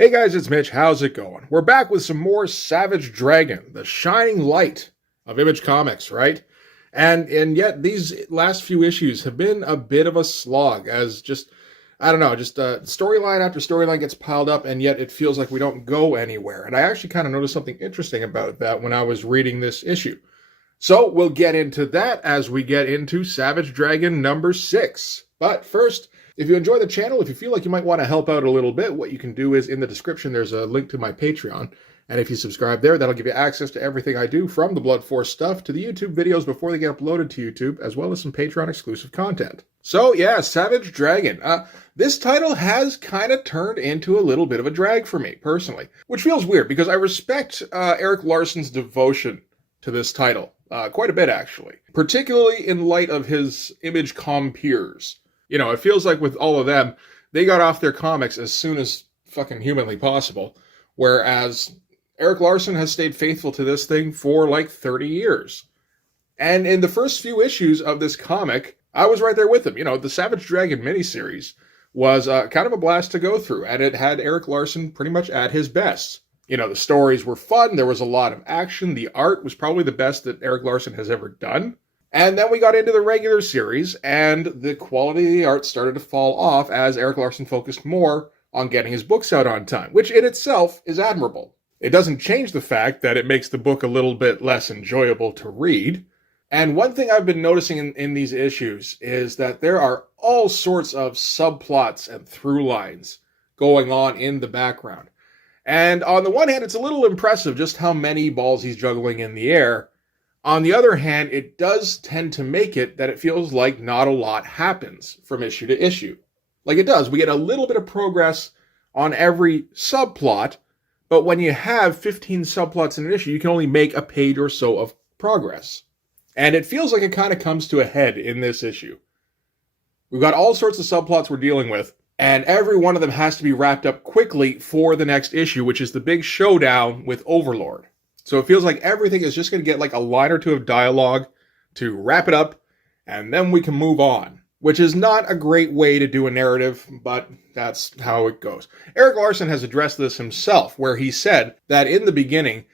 Hey guys, it's Mitch. How's it going? We're back with some more Savage Dragon, the shining light of Image Comics, right? And yet these last few issues have been a bit of a slog as just I don't know, just storyline after storyline gets piled up, and yet it feels like we don't go anywhere. And I actually kind of noticed something interesting about that when I was reading this issue. So we'll get into that as we get into Savage Dragon number 6. But first, if you enjoy the channel, if you feel like you might want to help out a little bit, what you can do is in the description, there's a link to my Patreon. And if you subscribe there, that'll give you access to everything I do, from the Blood Force stuff to the YouTube videos before they get uploaded to YouTube, as well as some Patreon exclusive content. So yeah, Savage Dragon. This title has kind of turned into a little bit of a drag for me, personally. Which feels weird, because I respect Erik Larsen's devotion to this title. Quite a bit, actually. Particularly in light of his Image compeers. You know, it feels like with all of them, they got off their comics as soon as fucking humanly possible. Whereas Erik Larsen has stayed faithful to this thing for like 30 years. And in the first few issues of this comic, I was right there with him. You know, the Savage Dragon miniseries was kind of a blast to go through. And it had Erik Larsen pretty much at his best. You know, the stories were fun. There was a lot of action. The art was probably the best that Erik Larsen has ever done. And then we got into the regular series, and the quality of the art started to fall off as Erik Larsen focused more on getting his books out on time, which in itself is admirable. It doesn't change the fact that it makes the book a little bit less enjoyable to read. And one thing I've been noticing in these issues is that there are all sorts of subplots and through lines going on in the background. And on the one hand, it's a little impressive just how many balls he's juggling in the air. On the other hand, it does tend to make it that it feels like not a lot happens from issue to issue. Like it does. We get a little bit of progress on every subplot, but when you have 15 subplots in an issue, you can only make a page or so of progress. And it feels like it kind of comes to a head in this issue. We've got all sorts of subplots we're dealing with, and every one of them has to be wrapped up quickly for the next issue, which is the big showdown with Overlord. So it feels like everything is just going to get like a line or two of dialogue to wrap it up, and then we can move on. Which is not a great way to do a narrative, but that's how it goes. Erik Larsen has addressed this himself, where he said that in the beginning,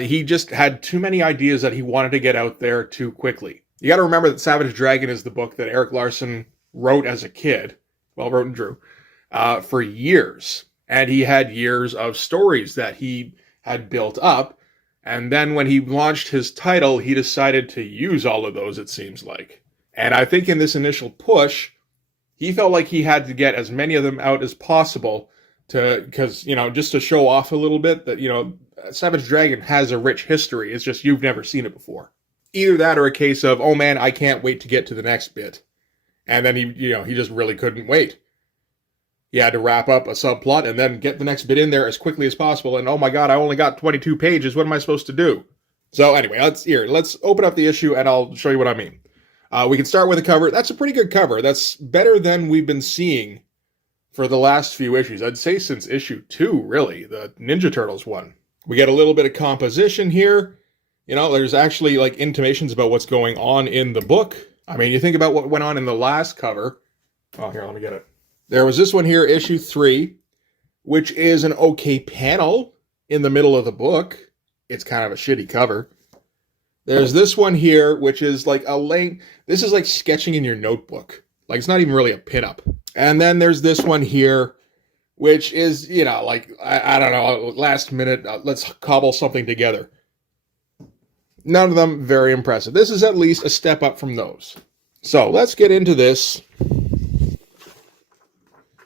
he just had too many ideas that he wanted to get out there too quickly. You got to remember that Savage Dragon is the book that Erik Larsen wrote as a kid, well, wrote and drew, for years. And he had years of stories that he had built up. And then when he launched his title, he decided to use all of those, it seems like. And I think in this initial push, he felt like he had to get as many of them out as possible because, you know, just to show off a little bit that, you know, Savage Dragon has a rich history. It's just you've never seen it before. Either that or a case of, oh man, I can't wait to get to the next bit. And then he just really couldn't wait. He had to wrap up a subplot and then get the next bit in there as quickly as possible. And oh my god, I only got 22 pages. What am I supposed to do? So anyway, let's open up the issue and I'll show you what I mean. We can start with a cover. That's a pretty good cover. That's better than we've been seeing for the last few issues. I'd say since issue 2, really, the Ninja Turtles one. We get a little bit of composition here. You know, there's actually like intimations about what's going on in the book. I mean, you think about what went on in the last cover. Oh, here, let me get it. There was this one here, issue 3, which is an okay panel in the middle of the book. It's kind of a shitty cover. There's this one here, which is like this is like sketching in your notebook. Like, it's not even really a pinup. And then there's this one here, which is, you know, like, I don't know, last minute, let's cobble something together. None of them very impressive. This is at least a step up from those. So let's get into this.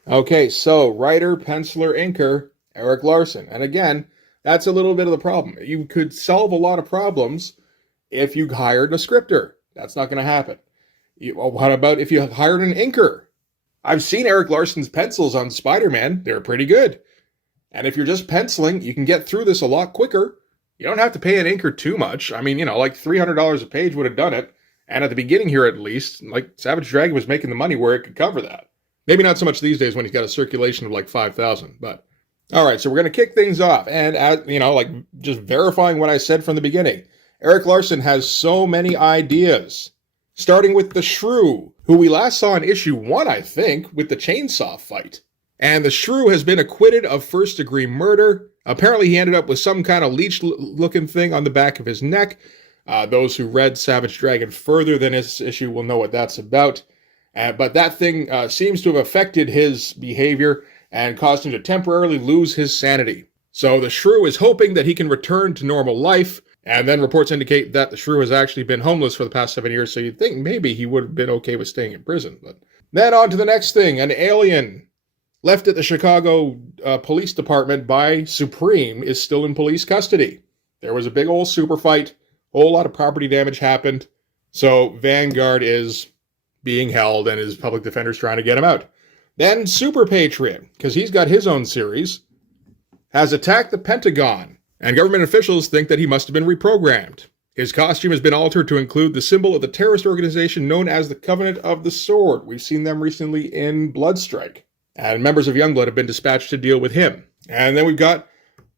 Okay, so writer, penciler, inker, Erik Larsen. And again, that's a little bit of the problem. You could solve a lot of problems if you hired a scripter. That's not going to happen. What about if you hired an inker? I've seen Erik Larsen's pencils on Spider-Man. They're pretty good. And if you're just penciling, you can get through this a lot quicker. You don't have to pay an inker too much. I mean, you know, like $300 a page would have done it. And at the beginning here, at least, like Savage Dragon was making the money where it could cover that. Maybe not so much these days when he's got a circulation of like 5,000, but all right, so we're going to kick things off. And, you know, like just verifying what I said from the beginning, Erik Larsen has so many ideas, starting with the Shrew, who we last saw in issue 1, I think, with the chainsaw fight. And the shrew has been acquitted of first-degree murder. Apparently, he ended up with some kind of leech-looking thing on the back of his neck. Those who read Savage Dragon further than this issue will know what that's about. But that thing seems to have affected his behavior and caused him to temporarily lose his sanity. So the shrew is hoping that he can return to normal life, and then reports indicate that the shrew has actually been homeless for the past 7 years, so you'd think maybe he would have been okay with staying in prison. But then on to the next thing. An alien left at the Chicago Police Department by Supreme is still in police custody. There was a big old super fight. A whole lot of property damage happened. So Vanguard is being held and his public defender's trying to get him out. Then Super Patriot, because he's got his own series, has attacked the Pentagon, and government officials think that he must have been reprogrammed. His costume has been altered to include the symbol of the terrorist organization known as the Covenant of the Sword. We've seen them recently in Bloodstrike. And members of Youngblood have been dispatched to deal with him. And then we've got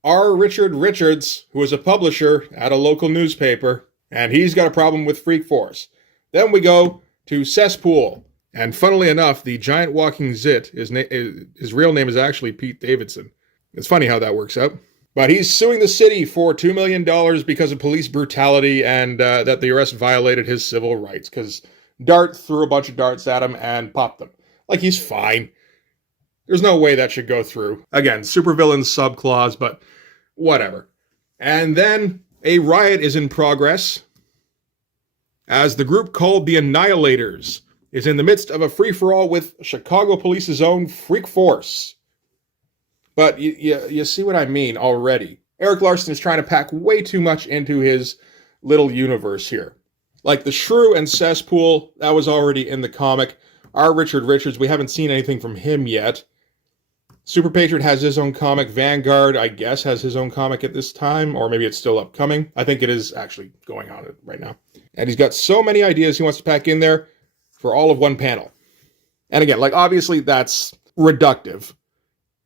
R. Richard Richards, who is a publisher at a local newspaper, and he's got a problem with Freak Force. Then we go to Cesspool, and funnily enough, the giant walking zit, his real name is actually Pete Davidson. It's funny how that works out. But he's suing the city for $2 million because of police brutality and that the arrest violated his civil rights, because Dart threw a bunch of darts at him and popped them. Like, he's fine. There's no way that should go through. Again, supervillain subclause, but whatever. And then a riot is in progress as the group called the Annihilators is in the midst of a free-for-all with Chicago Police's own Freak Force. But you see what I mean already. Erik Larsen is trying to pack way too much into his little universe here. Like the Shrew and Cesspool, that was already in the comic. R. Richard Richards, we haven't seen anything from him yet. Super Patriot has his own comic. Vanguard, I guess, has his own comic at this time, or maybe it's still upcoming. I think it is actually going on right now. And he's got so many ideas he wants to pack in there for all of one panel. And again, like, obviously that's reductive,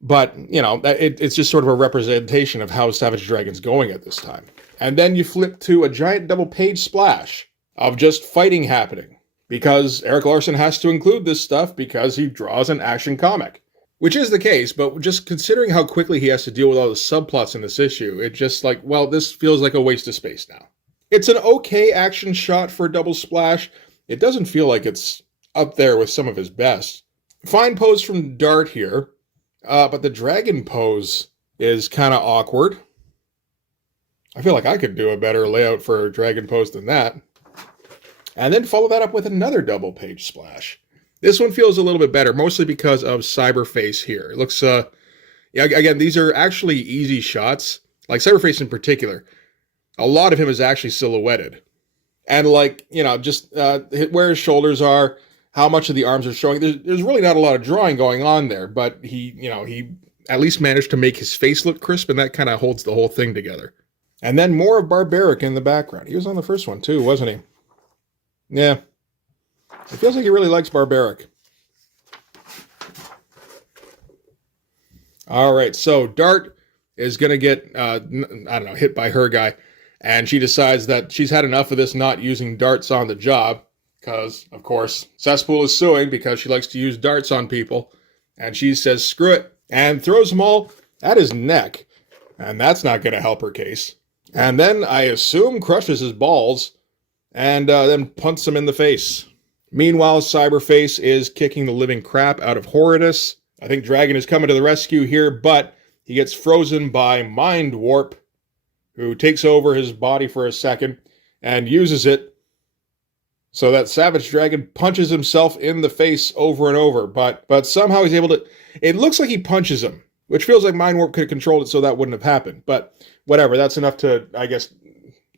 but, you know, it's just sort of a representation of how Savage Dragon's going at this time. And then you flip to a giant double-page splash of just fighting happening, because Erik Larsen has to include this stuff because he draws an action comic. Which is the case, but just considering how quickly he has to deal with all the subplots in this issue, it's just like, well, this feels like a waste of space now. It's an okay action shot for a double splash. It doesn't feel like it's up there with some of his best. Fine pose from Dart here, but the dragon pose is kind of awkward. I feel like I could do a better layout for a dragon pose than that. And then follow that up with another double page splash. This one feels a little bit better, mostly because of Cyberface here. It looks, again, these are actually easy shots. Like Cyberface in particular, a lot of him is actually silhouetted. And like, you know, just where his shoulders are, how much of the arms are showing. There's really not a lot of drawing going on there, but he at least managed to make his face look crisp, and that kind of holds the whole thing together. And then more of Barbaric in the background. He was on the first one too, wasn't he? Yeah. It feels like he really likes Barbaric. All right, so Dart is going to get, hit by her guy. And she decides that she's had enough of this not using darts on the job. Because, of course, Cesspool is suing because she likes to use darts on people. And she says, screw it. And throws them all at his neck. And that's not going to help her case. And then, I assume, crushes his balls. And then punts him in the face. Meanwhile, Cyberface is kicking the living crap out of Horridus. I think Dragon is coming to the rescue here, but he gets frozen by Mind Warp, who takes over his body for a second and uses it so that Savage Dragon punches himself in the face over and over. But somehow he's able to... It looks like he punches him, which feels like Mind Warp could have controlled it so that wouldn't have happened. But whatever, that's enough to, I guess,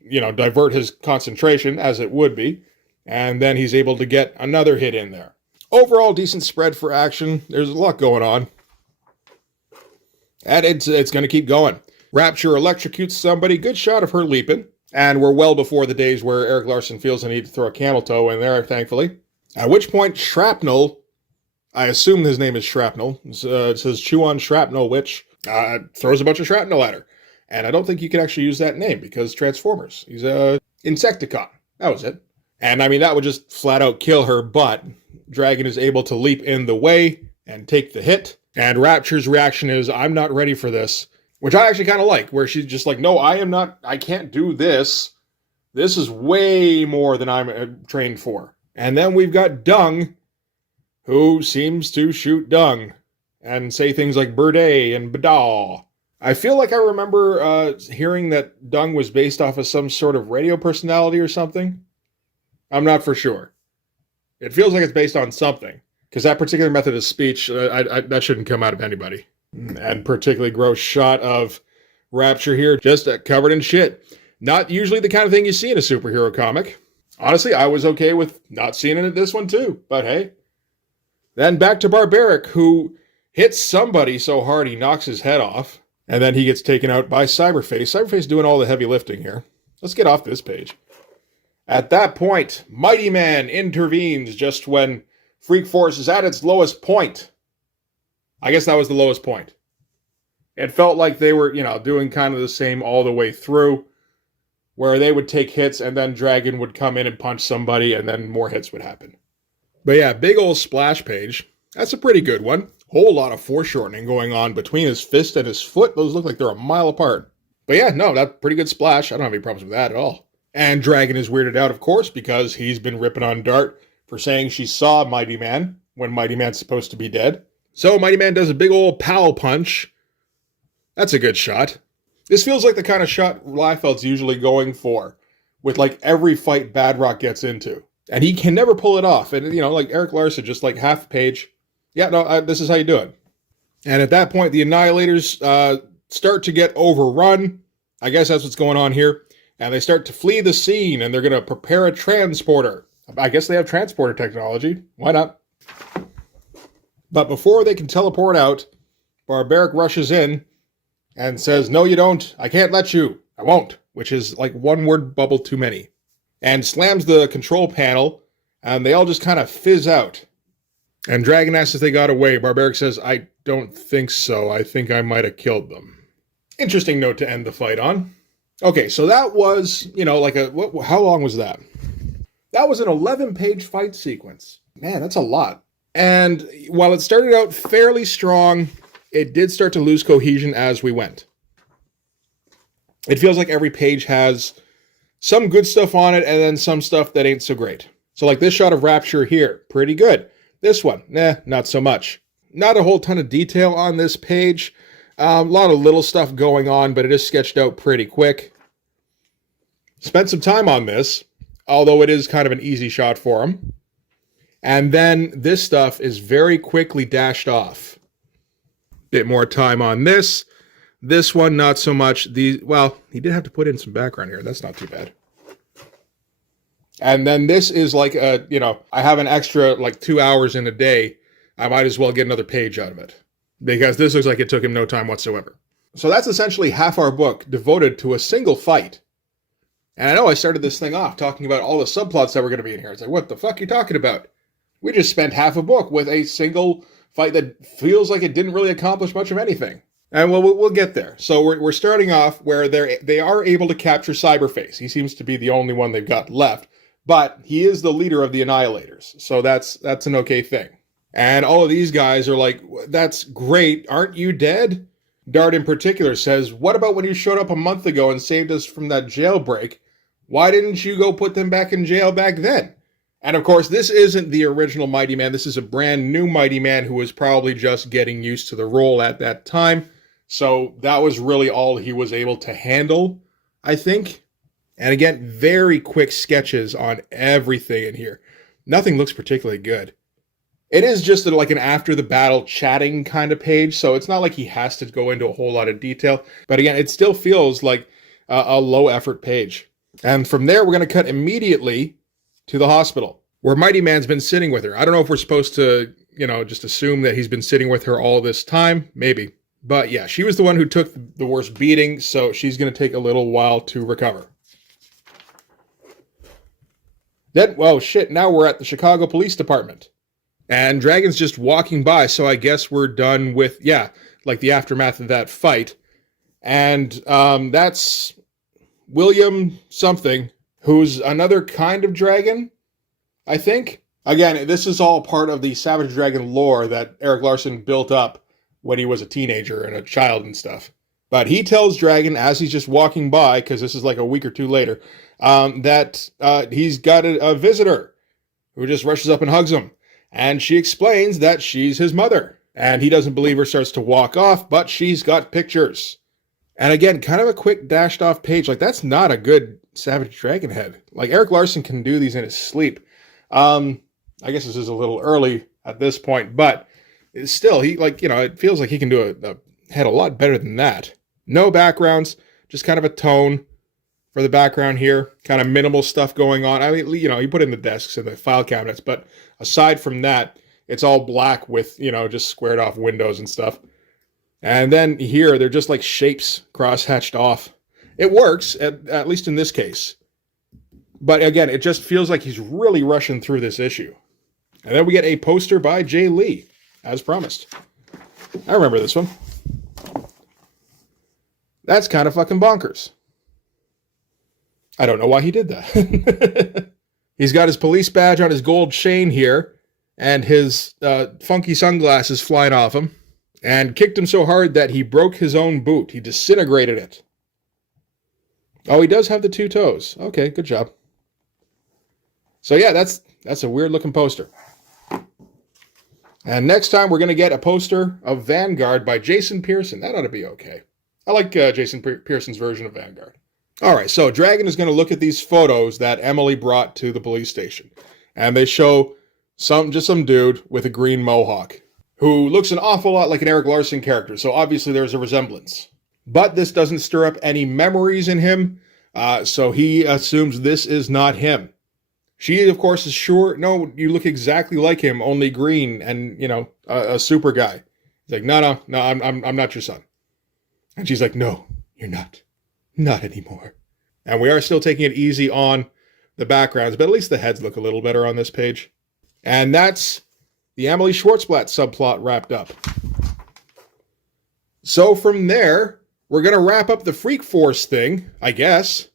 divert his concentration, as it would be. And then he's able to get another hit in there. Overall, decent spread for action. There's a lot going on. And it's going to keep going. Rapture electrocutes somebody. Good shot of her leaping. And we're well before the days where Erik Larsen feels the need to throw a camel toe in there, thankfully. At which point, Shrapnel, I assume his name is Shrapnel, it says Chew on Shrapnel, which throws a bunch of shrapnel at her. And I don't think you can actually use that name because Transformers. He's a Insecticon. That was it. And I mean, that would just flat out kill her, but Dragon is able to leap in the way and take the hit. And Rapture's reaction is, I'm not ready for this, which I actually kind of like, where she's just like, no, I can't do this. This is way more than I'm trained for. And then we've got Dung, who seems to shoot dung and say things like Birday and Badaw. I feel like I remember hearing that Dung was based off of some sort of radio personality or something. I'm not for sure. It feels like it's based on something, because that particular method of speech, that shouldn't come out of anybody. And particularly gross shot of Rapture here, just covered in shit. Not usually the kind of thing you see in a superhero comic. Honestly, I was okay with not seeing it in this one too, but hey. Then back to Barbaric, who hits somebody so hard he knocks his head off, and then he gets taken out by Cyberface. Cyberface doing all the heavy lifting here. Let's get off this page. At that point, Mighty Man intervenes just when Freak Force is at its lowest point. I guess that was the lowest point. It felt like they were, doing kind of the same all the way through, where they would take hits and then Dragon would come in and punch somebody and then more hits would happen. But yeah, big old splash page. That's a pretty good one. Whole lot of foreshortening going on between his fist and his foot. Those look like they're a mile apart. But yeah, no, that's pretty good splash. I don't have any problems with that at all. And Dragon is weirded out, of course, because he's been ripping on Dart for saying she saw Mighty Man when Mighty Man's supposed to be dead. So Mighty Man does a big old pow punch. That's a good shot. This feels like the kind of shot Liefeld's usually going for, with like every fight Badrock gets into. And he can never pull it off. And, like Erik Larsen, just like half page. Yeah, no, this is how you do it. And at that point, the Annihilators start to get overrun. I guess that's what's going on here. And they start to flee the scene, and they're going to prepare a transporter. I guess they have transporter technology. Why not? But before they can teleport out, Barbaric rushes in and says, no, you don't. I can't let you. I won't. Which is like one word bubble too many. And slams the control panel, and they all just kind of fizz out. And Dragon asks if they got away. Barbaric says, I don't think so. I think I might have killed them. Interesting note to end the fight on. Okay, so that was, how long was that? That was an 11-page fight sequence. Man, that's a lot. And while it started out fairly strong, it did start to lose cohesion as we went. It feels like every page has some good stuff on it and then some stuff that ain't so great. So like this shot of Rapture here, pretty good. This one, not so much. Not a whole ton of detail on this page. A lot of little stuff going on, but it is sketched out pretty quick. Spent some time on this, although it is kind of an easy shot for him. And then this stuff is very quickly dashed off. Bit more time on this. This one, not so much. He did have to put in some background here. That's not too bad. And then this is like I have an extra 2 hours in a day. I might as well get another page out of it. Because this looks like it took him no time whatsoever. So that's essentially half our book devoted to a single fight. And I know I started this thing off talking about all the subplots that were going to be in here. It's like, what the fuck are you talking about? We just spent half a book with a single fight that feels like it didn't really accomplish much of anything. And we'll get there. So we're starting off where they are able to capture Cyberface. He seems to be the only one they've got left. But he is the leader of the Annihilators. So that's an okay thing. And all of these guys are like, that's great. Aren't you dead? Dart in particular says, what about when you showed up a month ago and saved us from that jailbreak? Why didn't you go put them back in jail back then? And of course, this isn't the original Mighty Man. This is a brand new Mighty Man who was probably just getting used to the role at that time. So that was really all he was able to handle, I think. And again, very quick sketches on everything in here. Nothing looks particularly good. It is just like an after the battle chatting kind of page, so it's not like he has to go into a whole lot of detail. But again, it still feels like a low effort page. And from there, we're going to cut immediately to the hospital, where Mighty Man's been sitting with her. I don't know if we're supposed to, just assume that he's been sitting with her all this time. Maybe. But yeah, she was the one who took the worst beating, so she's going to take a little while to recover. Then, now we're at the Chicago Police Department. And Dragon's just walking by, so I guess we're done with, the aftermath of that fight. And that's William something, who's another kind of dragon, I think. Again, this is all part of the Savage Dragon lore that Erik Larsen built up when he was a teenager and a child and stuff. But he tells Dragon as he's just walking by, because this is like a week or two later, that he's got a visitor who just rushes up and hugs him. And she explains that she's his mother. And he doesn't believe her, starts to walk off, but she's got pictures. And again, kind of a quick dashed off page. Like, that's not a good Savage Dragon head. Like, Erik Larsen can do these in his sleep. I guess this is a little early at this point, but still, he, like, you know, it feels like he can do a head a lot better than that. No backgrounds, just kind of a tone for the background here. Kind of minimal stuff going on. I mean, you know, you put in the desks and the file cabinets, but aside from that, it's all black with, you know, just squared off windows and stuff. And then here, they're just like shapes cross-hatched off. It works, at least in this case. But again, it just feels like he's really rushing through this issue. And then we get a poster by Jay Lee, as promised. I remember this one. That's kind of fucking bonkers. I don't know why he did that. He's got his police badge on his gold chain here, and his funky sunglasses flying off him, and kicked him so hard that he broke his own boot. He disintegrated it. Oh, he does have the two toes. Okay, good job. So yeah, that's a weird looking poster. And next time we're going to get a poster of Vanguard by Jason Pearson. That ought to be okay. I like Jason Pearson's version of Vanguard. All right, so Dragon is going to look at these photos that Emily brought to the police station. And they show some dude with a green mohawk who looks an awful lot like an Erik Larsen character. So obviously there's a resemblance. But this doesn't stir up any memories in him. So he assumes this is not him. She, of course, is sure, no, you look exactly like him, only green and, you know, a super guy. He's like, no, I'm not your son. And she's like, no, you're not. Not anymore. And we are still taking it easy on the backgrounds, but at least the heads look a little better on this page. And that's the Emily Schwartzblatt subplot wrapped up. So from there, we're going to wrap up the Freak Force thing, I guess.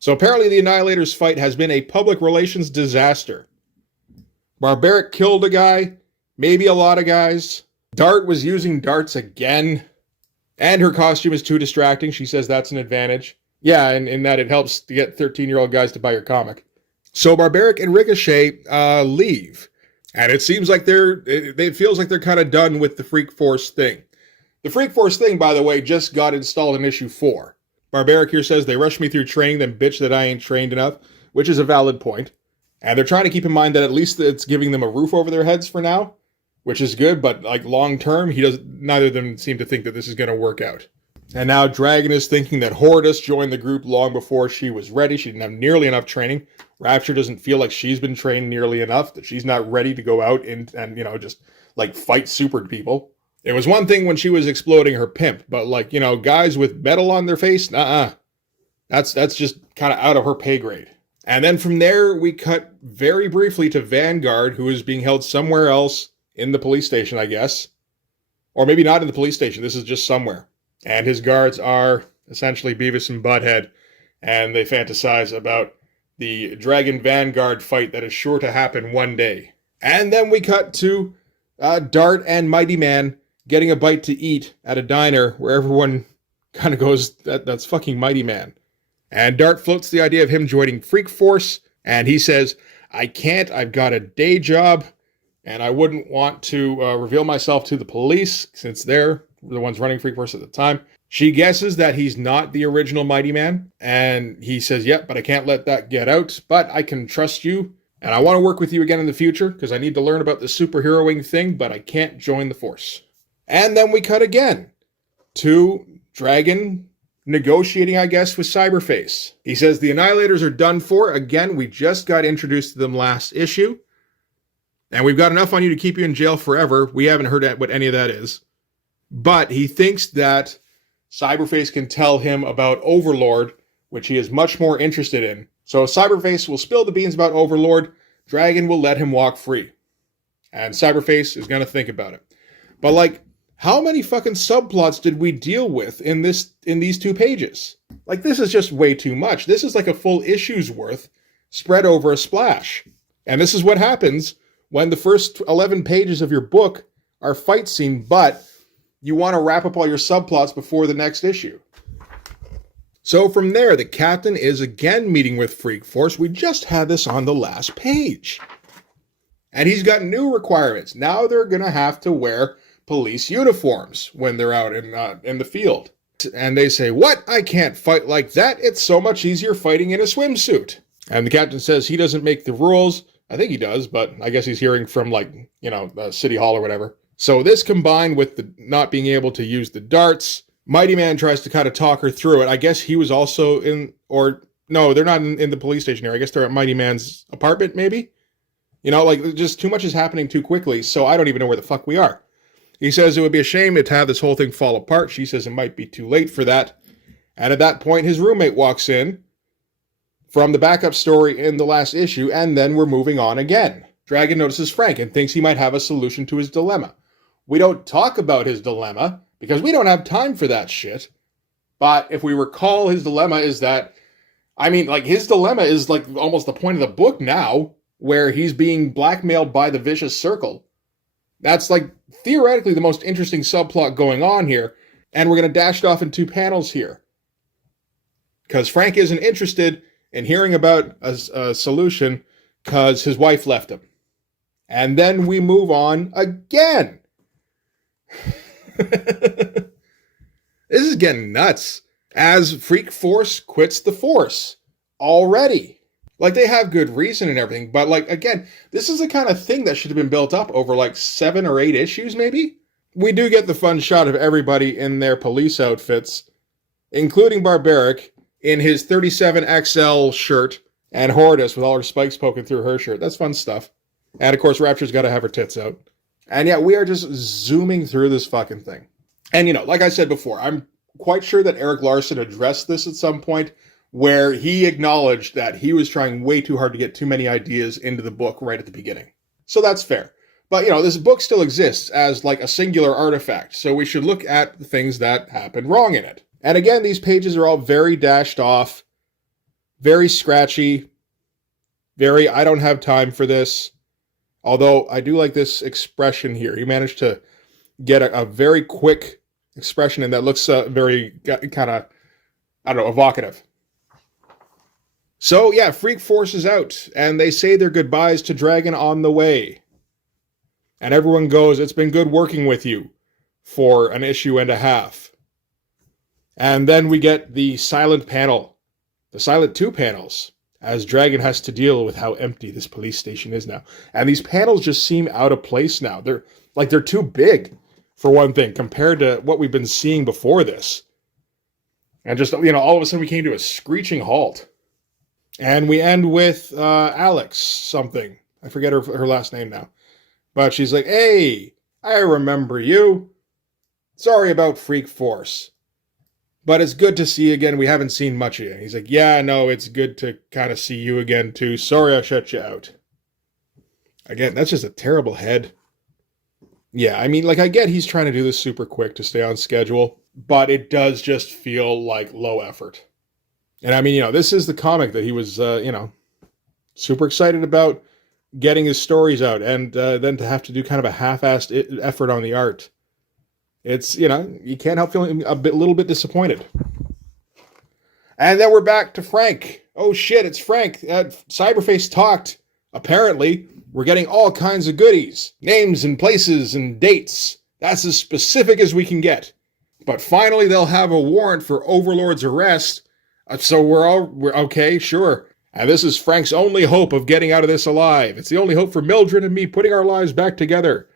So apparently the Annihilators fight has been a public relations disaster. Barbaric killed a guy, maybe a lot of guys. Dart was using darts again. And her costume is too distracting. She says that's an advantage. Yeah, and in that it helps to get 13-year-old guys to buy your comic. So Barbaric and Ricochet leave. And it seems like it feels like they're kind of done with the Freak Force thing. The Freak Force thing, by the way, just got installed in issue 4. Barbaric here says, they rushed me through training, then bitch that I ain't trained enough, which is a valid point. And they're trying to keep in mind that at least it's giving them a roof over their heads for now, which is good, but like long term, neither of them seem to think that this is going to work out. And now Dragon is thinking that Hortus joined the group long before she was ready. She didn't have nearly enough training. Rapture doesn't feel like she's been trained nearly enough, that she's not ready to go out and you know, just like fight super people. It was one thing when she was exploding her pimp, but like, you know, guys with metal on their face, that's just kind of out of her pay grade. And then from there, we cut very briefly to Vanguard, who is being held somewhere else in the police station, I guess. Or maybe not in the police station, this is just somewhere. And his guards are essentially Beavis and Butthead, and they fantasize about the Dragon Vanguard fight that is sure to happen one day. And then we cut to Dart and Mighty Man getting a bite to eat at a diner where everyone kind of goes, that's fucking Mighty Man. And Dart floats the idea of him joining Freak Force, and he says, I can't, I've got a day job, and I wouldn't want to reveal myself to the police, since they're the ones running Freak Force at the time. She guesses that he's not the original Mighty Man, and he says, yep, but I can't let that get out, but I can trust you, and I want to work with you again in the future, because I need to learn about the superheroing thing, but I can't join the Force. And then we cut again to Dragon negotiating, I guess, with Cyberface. He says the Annihilators are done for. Again, we just got introduced to them last issue. And we've got enough on you to keep you in jail forever. We haven't heard what any of that is. But he thinks that Cyberface can tell him about Overlord, which he is much more interested in. So Cyberface will spill the beans about Overlord. Dragon will let him walk free. And Cyberface is going to think about it. But like, how many fucking subplots did we deal with in these 2 pages? Like, this is just way too much. This is like a full issue's worth spread over a splash. And this is what happens when the first 11 pages of your book are fight scene, but You want to wrap up all your subplots before the next issue. So from there, the captain is again meeting with Freak Force. We just had this on the last page. And he's got new requirements. Now they're going to have to wear police uniforms when they're out in the field. And they say, what? I can't fight like that. It's so much easier fighting in a swimsuit. And the captain says he doesn't make the rules. I think he does, but I guess he's hearing from, like, City Hall or whatever. So this combined with the not being able to use the darts, Mighty Man tries to kind of talk her through it. I guess he was also no, they're not in the police station here. I guess they're at Mighty Man's apartment, maybe? Just too much is happening too quickly, so I don't even know where the fuck we are. He says it would be a shame to have this whole thing fall apart. She says it might be too late for that. And at that point, his roommate walks in from the backup story in the last issue, and then we're moving on again. Dragon notices Frank and thinks he might have a solution to his dilemma. We don't talk about his dilemma, because we don't have time for that shit. But if we recall, his dilemma is that, his dilemma is like almost the point of the book now, where he's being blackmailed by the Vicious Circle. That's like theoretically the most interesting subplot going on here, and we're going to dash it off in 2 panels here. Because Frank isn't interested in hearing about a solution because his wife left him. And then we move on again. This is getting nuts. As Freak Force quits the Force already. Like, they have good reason and everything, but again, this is the kind of thing that should have been built up over 7 or 8 issues, maybe? We do get the fun shot of everybody in their police outfits, including Barbaric in his 37XL shirt, and Horridus with all her spikes poking through her shirt. That's fun stuff. And of course, Rapture's got to have her tits out. And yeah, we are just zooming through this fucking thing. And like I said before, I'm quite sure that Erik Larsen addressed this at some point, where he acknowledged that he was trying way too hard to get too many ideas into the book right at the beginning. So that's fair. But, this book still exists as a singular artifact, so we should look at the things that happened wrong in it. And again, these pages are all very dashed off, very scratchy, very I don't have time for this. Although I do like this expression here. He managed to get a very quick expression in that looks very kind of, evocative. So, yeah, Freak Force is out, and they say their goodbyes to Dragon on the way. And everyone goes, it's been good working with you for an issue and a half. And then we get the silent panel, the silent 2 panels, as Dragon has to deal with how empty this police station is now. And these panels just seem out of place now. They're too big, for one thing, compared to what we've been seeing before this. And just, all of a sudden we came to a screeching halt. And we end with Alex something. I forget her last name now. But she's like, hey, I remember you. Sorry about Freak Force. But it's good to see you again. We haven't seen much of you. He's like, yeah, no, it's good to kind of see you again, too. Sorry I shut you out. Again, that's just a terrible head. Yeah, I get he's trying to do this super quick to stay on schedule, but it does just feel like low effort. And this is the comic that he was, super excited about getting his stories out, and then to have to do kind of a half-assed effort on the art. It's, you can't help feeling little bit disappointed. And then we're back to Frank. Oh shit, it's Frank. Cyberface talked. Apparently, we're getting all kinds of goodies. Names and places and dates. That's as specific as we can get. But finally, they'll have a warrant for Overlord's arrest. So we're okay, sure. And this is Frank's only hope of getting out of this alive. It's the only hope for Mildred and me putting our lives back together.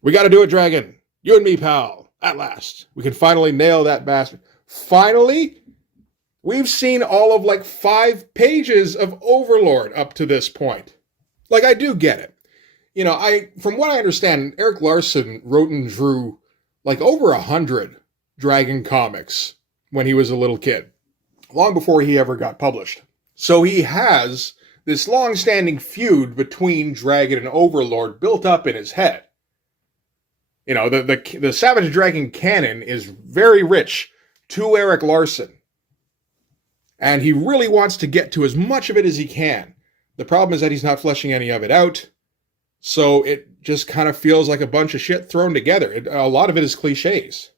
We got to do it, Dragon. You and me, pal. At last. We can finally nail that bastard. Finally? We've seen all of 5 pages of Overlord up to this point. I do get it. From what I understand, Erik Larsen wrote and drew over 100 Dragon comics when he was a little kid. Long before he ever got published. So he has this long-standing feud between Dragon and Overlord built up in his head. The Savage Dragon canon is very rich to Erik Larsen. And he really wants to get to as much of it as he can. The problem is that he's not fleshing any of it out. So it just kind of feels like a bunch of shit thrown together. A lot of it is cliches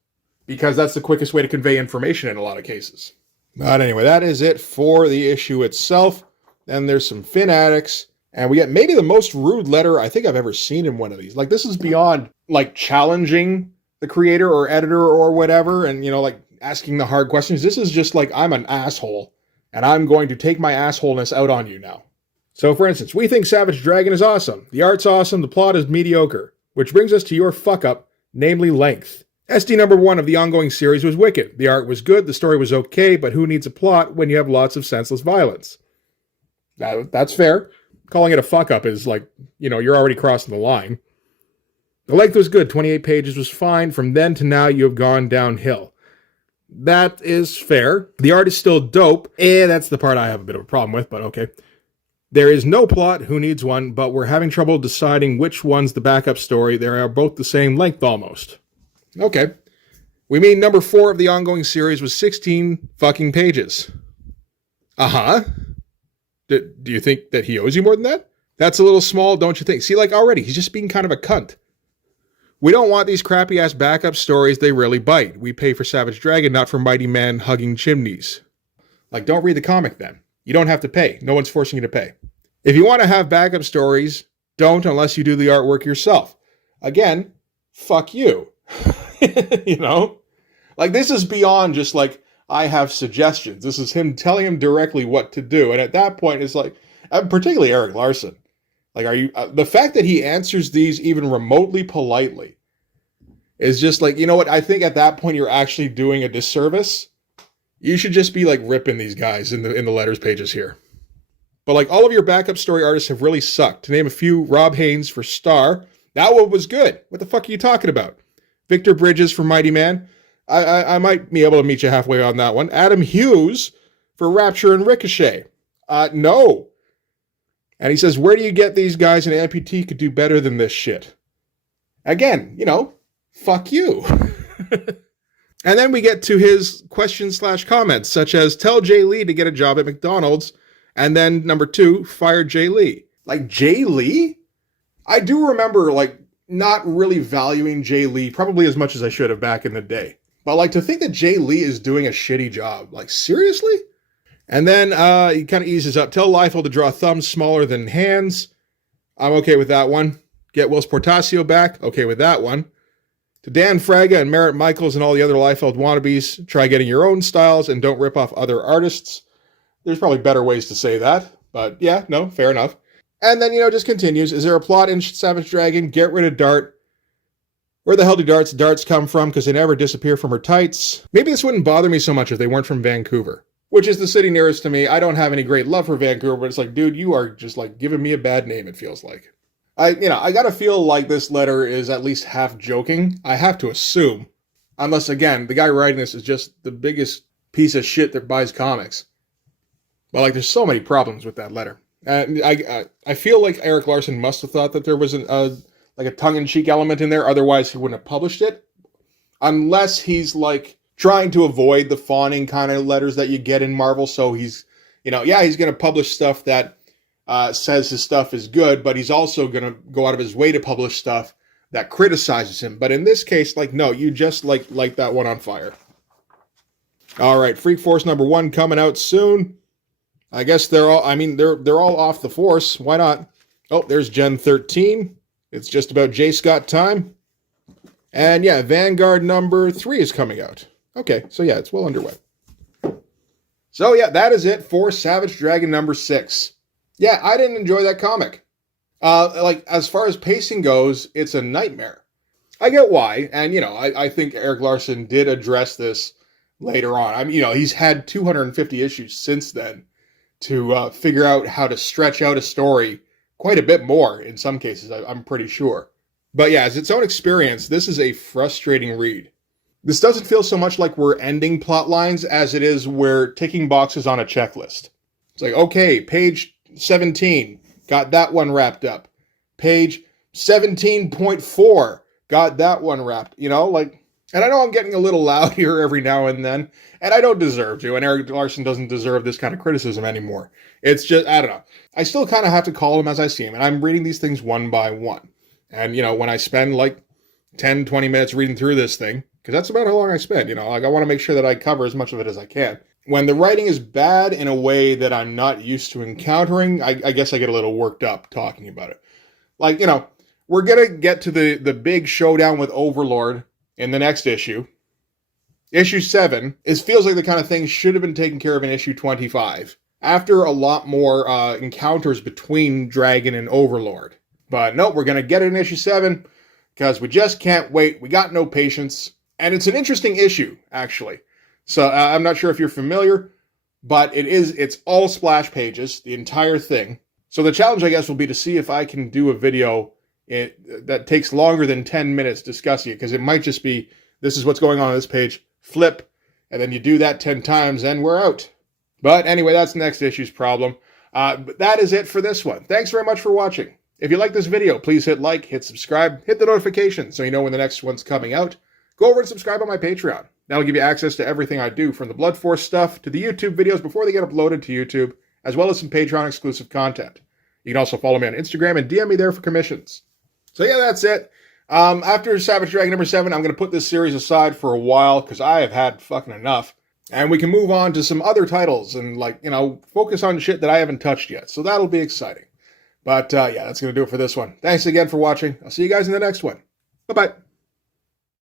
because that's the quickest way to convey information in a lot of cases. But anyway, that is it for the issue itself. Then there's some fanatics, and we get maybe the most rude letter I think I've ever seen in one of these. Like, this is beyond, like, challenging the creator or editor or whatever, and, you know, like, asking the hard questions. This is just like, I'm an asshole, and I'm going to take my assholeness out on you now. So, for instance, we think Savage Dragon is awesome. The art's awesome, the plot is mediocre. Which brings us to your fuck-up, namely length. SD number 1 of the ongoing series was wicked. The art was good, the story was okay, but who needs a plot when you have lots of senseless violence? That's fair. Calling it a fuck-up is like, you know, you're already crossing the line. The length was good, 28 pages was fine. From then to now, you have gone downhill. That is fair. The art is still dope. That's the part I have a bit of a problem with, but okay. There is no plot, who needs one, but we're having trouble deciding which one's the backup story. They are both the same length almost. Okay. We mean number 4 of the ongoing series was 16 fucking pages. Uh-huh. Do you think that he owes you more than that? That's a little small, don't you think? See, like already, he's just being kind of a cunt. We don't want these crappy-ass backup stories, they really bite. We pay for Savage Dragon, not for Mighty Man hugging chimneys. Like, don't read the comic then. You don't have to pay. No one's forcing you to pay. If you want to have backup stories, don't unless you do the artwork yourself. Again, fuck you. You know? Like, this is beyond just like, I have suggestions. This is him telling him directly what to do. And at that point, it's like, particularly Erik Larsen. Like, are you, the fact that he answers these even remotely politely is just like, you know what? I think at that point, you're actually doing a disservice. You should just be like ripping these guys in the letters pages here. But like, all of your backup story artists have really sucked. To name a few, Rob Haynes for Star. That one was good. What the fuck are you talking about? Victor Bridges for Mighty Man. I might be able to meet you halfway on that one. Adam Hughes for Rapture and Ricochet. No. And he says, where do you get these guys? An amputee could do better than this shit. Again, you know, fuck you. And then we get to his questions/comments, such as, tell Jay Lee to get a job at McDonald's. And then number 2, fire Jay Lee. Like, Jay Lee? I do remember, like, not really valuing Jay Lee probably as much as I should have back in the day. But, like, to think that Jay Lee is doing a shitty job. Like, seriously? And then he kind of eases up. Tell Liefeld to draw thumbs smaller than hands. I'm okay with that one. Get Whilce Portacio back. Okay with that one. To Dan Fraga and Merritt Michaels and all the other Liefeld wannabes, try getting your own styles and don't rip off other artists. There's probably better ways to say that. But yeah, no, fair enough. And then, you know, just continues. Is there a plot in Savage Dragon? Get rid of Dart. Where the hell do darts come from? Because they never disappear from her tights. Maybe this wouldn't bother me so much if they weren't from Vancouver, which is the city nearest to me. I don't have any great love for Vancouver, but it's like, dude, you are just like giving me a bad name, it feels like. I gotta feel like this letter is at least half joking. I have to assume. Unless, again, the guy writing this is just the biggest piece of shit that buys comics. But, like, there's so many problems with that letter. I feel like Erik Larsen must have thought that there was a tongue-in-cheek element in there. Otherwise, he wouldn't have published it. Unless he's, like, trying to avoid the fawning kind of letters that you get in Marvel. So he's, he's going to publish stuff that says his stuff is good, but he's also going to go out of his way to publish stuff that criticizes him. But in this case, like, no, you just light that one on fire. All right, Freak Force number 1 coming out soon. I guess they're all off the force. Why not? Oh, there's Gen 13. It's just about J. Scott time. And yeah, Vanguard number 3 is coming out. Okay, so yeah, it's well underway. So yeah, that is it for Savage Dragon number 6. Yeah, I didn't enjoy that comic. As far as pacing goes, it's a nightmare. I get why, and I think Erik Larsen did address this later on. He's had 250 issues since then to figure out how to stretch out a story quite a bit more in some cases, I'm pretty sure. But yeah, as its own experience, this is a frustrating read. This doesn't feel so much like we're ending plot lines as it is we're ticking boxes on a checklist. It's like, okay, page 17, got that one wrapped up. Page 17.4, got that one wrapped. And I know I'm getting a little loud here every now and then, and I don't deserve to, and Eric Larson doesn't deserve this kind of criticism anymore. It's just, I don't know. I still kind of have to call him as I see him, and I'm reading these things one by one. And, when I spend like 10, 20 minutes reading through this thing, because that's about how long I spend, like I want to make sure that I cover as much of it as I can. When the writing is bad in a way that I'm not used to encountering, I guess I get a little worked up talking about it. Like, we're going to get to the big showdown with Overlord in the next issue. Issue 7 feels like the kind of thing should have been taken care of in issue 25, after a lot more encounters between Dragon and Overlord. But no, we're going to get it in issue 7, because we just can't wait. We got no patience. And it's an interesting issue, actually. So I'm not sure if you're familiar, but it's all splash pages, the entire thing. So the challenge, I guess, will be to see if I can do a video that takes longer than 10 minutes discussing it, because it might just be, this is what's going on this page, flip, and then you do that 10 times, and we're out. But anyway, that's next issue's problem. But that is it for this one. Thanks very much for watching. If you like this video, please hit like, hit subscribe, hit the notification so you know when the next one's coming out. Go over and subscribe on my Patreon. That'll give you access to everything I do, from the Blood Force stuff to the YouTube videos before they get uploaded to YouTube, as well as some Patreon exclusive content. You can also follow me on Instagram and DM me there for commissions. So yeah, that's it. After Savage Dragon number 7, I'm going to put this series aside for a while because I have had fucking enough. And we can move on to some other titles and, focus on shit that I haven't touched yet. So that'll be exciting. But yeah, that's going to do it for this one. Thanks again for watching. I'll see you guys in the next one. Bye-bye.